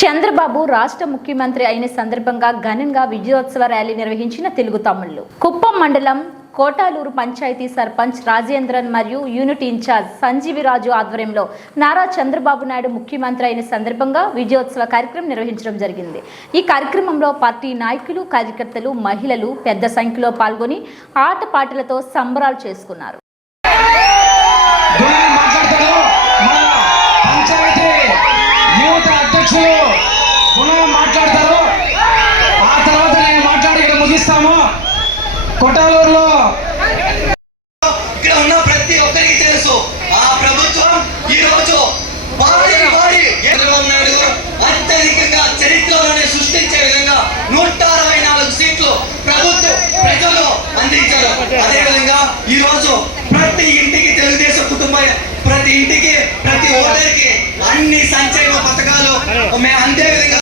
చంద్రబాబు రాష్ట్ర ముఖ్యమంత్రి అయిన సందర్భంగా ఘనంగా విజయోత్సవ ర్యాలీ నిర్వహించిన తెలుగు తమ్ముళ్లు. కుప్పం మండలం కోటాలూరు పంచాయతీ సర్పంచ్ రాజేంద్రన్ మరియు యూనిట్ ఇన్ఛార్జ్ సంజీవిరాజు ఆధ్వర్యంలో నారా చంద్రబాబు నాయుడు ముఖ్యమంత్రి అయిన సందర్భంగా విజయోత్సవ కార్యక్రమం నిర్వహించడం జరిగింది. ఈ కార్యక్రమంలో పార్టీ నాయకులు, కార్యకర్తలు, మహిళలు పెద్ద సంఖ్యలో పాల్గొని ఆటపాటలతో సంబరాలు చేసుకున్నారు. మాట్లాడతారు. ఆ తర్వాత నేను మాట్లాడి ఇక్కడ ముగిస్తాము. కొట్టాలూరులో ఇక్కడ ఉన్న ప్రతి ఒక్కరికి తెలుసు, ఆ ప్రభుత్వం ఈ రోజు చంద్రబాబు నాయుడు అత్యధికంగా చరిత్రలోనే సృష్టించే విధంగా 164 సీట్లు ప్రజలు అందించారు. అదేవిధంగా ఈ రోజు ప్రతి ఇంటికి తెలుగుదేశం కుటుంబం, ప్రతి ఇంటికి, ప్రతి ఓటర్కి అన్ని సంక్షేమ పథకాలు అందే విధంగా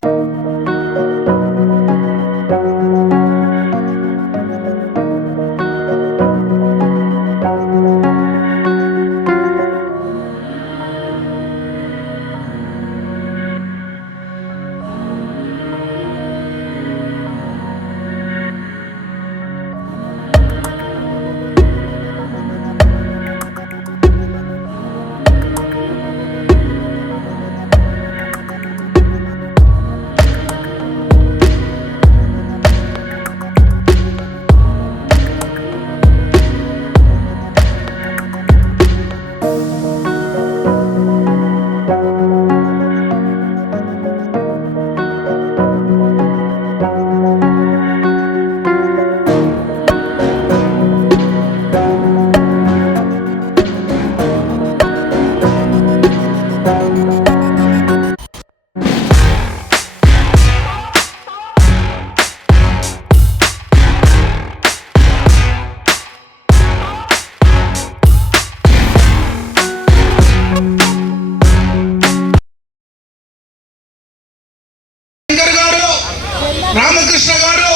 రామకృష్ణ గారు,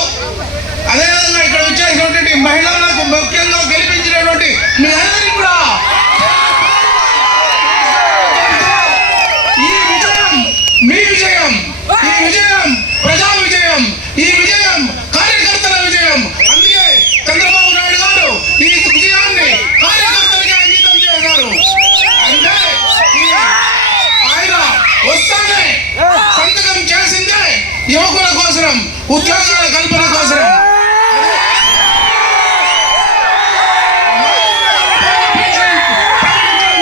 అదేవిధంగా ఇక్కడ వచ్చేసినటువంటి మహిళలకు ముఖ్యంగా గెలిపించినటువంటి మీ అందరికీ కూడా ఈ విజయం మీ విజయం, ఈ విజయం ప్రజా విజయం, ఈ విజయం కార్యకర్తల విజయం. అందుకే చంద్రబాబు నాయుడు గారు ఈ విజయాన్ని కార్యకర్తలకి అంకితం చేశారు. అంటే ఆయన వస్తానే సంతకం చేసిందే యువకుల కోసం, ఉద్యోగాల కల్పన కోసం.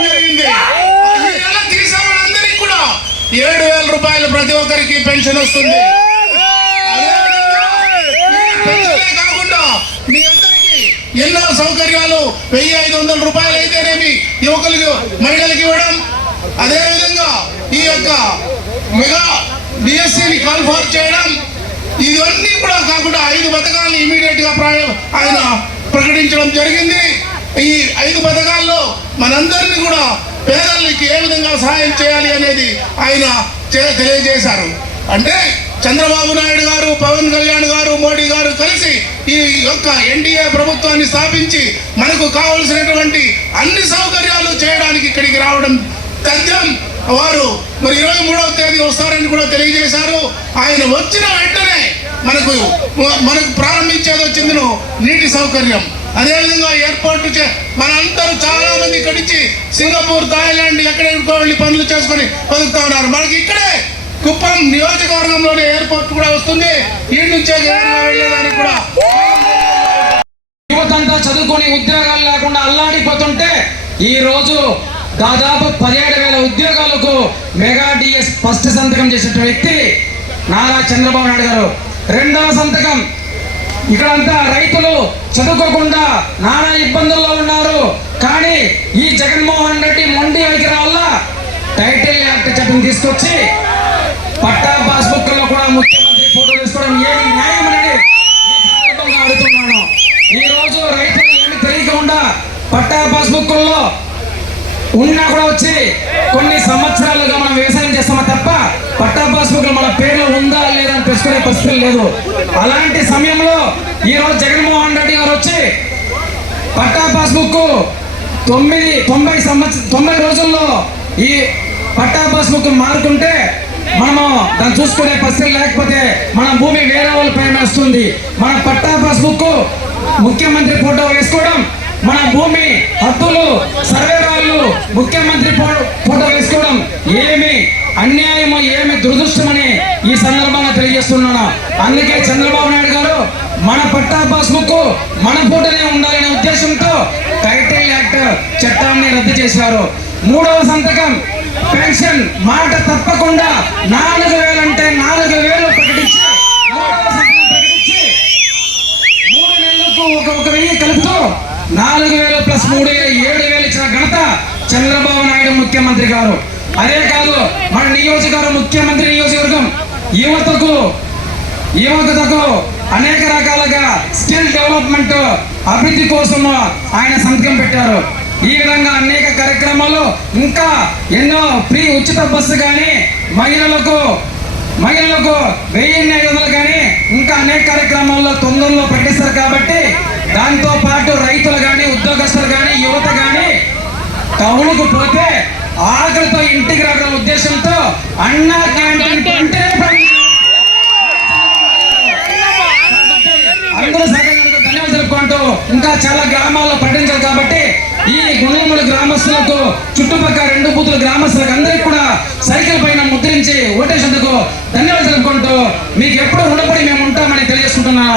జరిగింది. ఈ నెల తీసిన వాళ్ళందరికీ కూడా 7,000 రూపాయలు ప్రతి ఒక్కరికి పెన్షన్ వస్తుంది. కాకుండా మీ అందరికీ ఎన్నో సౌకర్యాలు 1,500 రూపాయలు అయితేనేమి యువకులకు, మహిళలకు ఇవ్వడం. అదేవిధంగా ఈ యొక్క మెగా డిఎస్సిని కాల్ఫార్ చేయడం, ఇవన్నీ కూడా కాకుండా 5 పథకాలను ఇమీడియట్ గా ఆయన ప్రకటించడం జరిగింది. ఈ 5 పథకాల్లో మనందరినీ కూడా పేదలకి ఏ విధంగా సహాయం చేయాలి అనేది ఆయన తెలియజేశారు. అంటే చంద్రబాబు నాయుడు గారు, పవన్ కళ్యాణ్ గారు, మోడీ గారు కలిసి ఈ యొక్క ఎన్డీఏ ప్రభుత్వాన్ని స్థాపించి మనకు కావలసినటువంటి అన్ని సౌకర్యాలు చేయడానికి ఇక్కడికి రావడం తథ్యం. వారు మరి 23వ తేదీ వస్తారని కూడా తెలియజేశారు. ఆయన వచ్చిన వెంటనే మనకు ప్రారంభించేది వచ్చింది నీటి సౌకర్యం. అదేవిధంగా ఏర్పాటు మనందరూ చాలా మంది ఇక్కడి నుంచి సింగపూర్, థాయిలాండ్ ఎక్కడెక్కడికో వెళ్ళి పనులు చేసుకొని బతుకుతా ఉన్నారు. మనకి ఇక్కడే కుప్పం నియోజకవర్గంలోనే ఎయిర్పోర్ట్ కూడా వస్తుంది. ఈ నుంచే వెళ్ళేదానికి కూడా యువతంతా చదువుకొని ఉద్యోగాలు లేకుండా అల్లాడిపోతుంటే ఈ రోజు దాదాపు 17,000 ఉద్యోగాలకు మెగా డిఎస్ ఫస్ట్ సంతకం చేసిన వ్యక్తి నారా చంద్రబాబు నాయుడు గారు. రెండవ సంతకం, ఇక్కడంతా రైతులు చదువుకోకుండా నానా ఇబ్బందుల్లో ఉన్నారు. కానీ ఈ జగన్మోహన్ రెడ్డి మొండి వైఖరి వల్ల టైటిల్ యాక్ట్ చట్టం తీసుకొచ్చి పట్టా పాస్బుక్ లో కూడా ముఖ్యమంత్రి ఫోటో తీసుకోవడం ఏమి న్యాయం అనేది ఈ సందర్భంగా అడుగుతున్నాను. ఈ రోజు రైతులు ఏమి తెలియకుండా పట్టా పాస్బుక్ లో ఉన్నా కూడా వచ్చి కొన్ని సంవత్సరాలుగా మనం వ్యవసాయం చేస్తామా తప్ప పట్టా పాస్బుక్ మన పేర్లు ఉందా లేదా అని తెలుసుకునే పరిస్థితి లేదు. అలాంటి సమయంలో ఈ రోజు జగన్మోహన్ రెడ్డి గారు వచ్చి పట్టా పాస్బుక్ 90 రోజుల్లో ఈ పట్టా పాస్బుక్ మారుకుంటే మనము దాన్ని చూసుకునే పరిస్థితి లేకపోతే మన భూమి వేరే వాళ్ళ పైన వస్తుంది. మన పట్టా పాస్బుక్ ముఖ్యమంత్రి ఫోటో వేసుకోవడం, మన భూమి హద్దులు సర్వేరాళ్ళు ముఖ్యమంత్రి ఫోటో వేసుకోవడం ఏమి అన్యాయమో ఏమి దురదృష్టమని ఈ సందర్భంగా తెలియజేస్తున్నాను. అందుకే చంద్రబాబు నాయుడు గారు మన పట్టా పాస్బుక్ మన ఫోటోనే ఉండాలనే ఉద్దేశంతో టైటిల్ యాక్ట్ చట్టాన్ని రద్దు చేశారు. 3వ సంతకం పెన్షన్ మాట తప్పకుండా 4,000 అంటే 4,000 ప్రకటించి 3 నెలలకు ఒక 1,000 కలుపుతూ 4,000 ప్లస్ 3,000 7,000 ఇచ్చిన ఘనత చంద్రబాబు నాయుడు ముఖ్యమంత్రి గారు. అదే కాదు, మన నియోజకవర్గం ముఖ్యమంత్రి నియోజకవర్గం యువతకు అనేక రకాలుగా స్కిల్ డెవలప్మెంట్ అభివృద్ధి కోసం ఆయన సంతకం పెట్టారు. ఈ విధంగా అనేక కార్యక్రమాలు, ఇంకా ఎన్నో ఫ్రీ ఉచిత బస్సు కానీ, మహిళలకు 1,500 కానీ, ఇంకా అనేక కార్యక్రమాల్లో తొందరలో ప్రకటిస్తారు. కాబట్టి దాంతో పాటు రైతులు కానీ, ఉద్యోగస్తులు కానీ, యువత కానీ టౌన్కు పోతే ఆకలితో ఇంటికి రావడం ఉద్దేశంతో అన్నా క్యాంటీన్ అందరూ సహకారానికి ధన్యవాదాలు తెలుపుకుంటూ ఇంకా చాలా గ్రామాల్లో పట్టించారు. కాబట్టి ఈ గుండ్లమూడి గ్రామస్తులకు, చుట్టుపక్కల 2 బూతుల గ్రామస్తులకు అందరికీ కూడా సైకిల్ పైన ముద్రించి ఓటేసేందుకు ధన్యవాదాలు తెలుపుకుంటూ మీకు ఎప్పుడు రుణపడి మేము ఉంటామని తెలియజేసుకుంటున్నా.